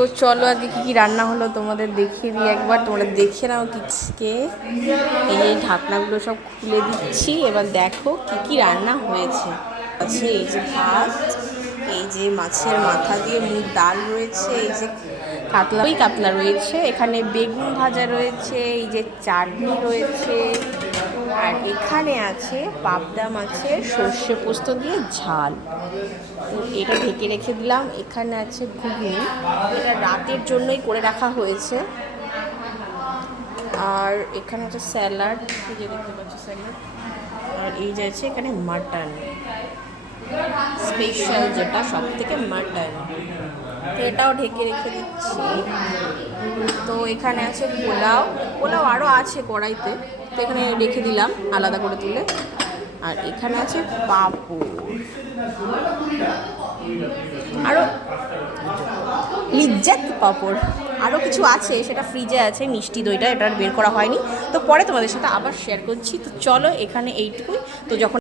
তো চলো আজকে কী কী রান্না হলো তোমাদের দেখিয়ে দিই একবার, তোমরা দেখে নাও কিচকে। এই ঢাকনাগুলো সব খুলে দিচ্ছি, এবার দেখো কী কী রান্না হয়েছে। আছে এই যে ভাত, এই যে মাছের মাথা দিয়ে মুগ ডাল রয়েছে, এই যে কাতলা রয়েছে, এখানে বেগুন ভাজা রয়েছে, এই যে চাটনি রয়েছে, আর এখানে আছে পাবদা মাছের সর্ষে পোস্ত দিয়ে ঝাল। তো এটা ঢেকে রেখে দিলাম। এখানে আছে ঘুগনি, এটা রাতের জন্যই করে রাখা হয়েছে। আর এখানে আছে স্যালাড, এই যে দেখতে পাচ্ছি স্যালাড। আর এই যে আছে এখানে মাটন স্পেশাল, যেটা সব থেকে মাটন, তো এটাও ঢেকে রেখে দিচ্ছি। তো এখানে আছে পোলাও আরও আছে কড়াইতে, তো এখানে রেখে দিলাম আলাদা করে তুলে। আর এখানে আছে পাঁপড়, আরও লিজ্জাত পাঁপড়, আরও কিছু আছে, সেটা ফ্রিজে আছে। মিষ্টি দইটা এটা বের করা হয়নি, তো পরে তোমাদের সাথে আবার শেয়ার করছি। তো চলো এখানে এইটুকুই। তো যখন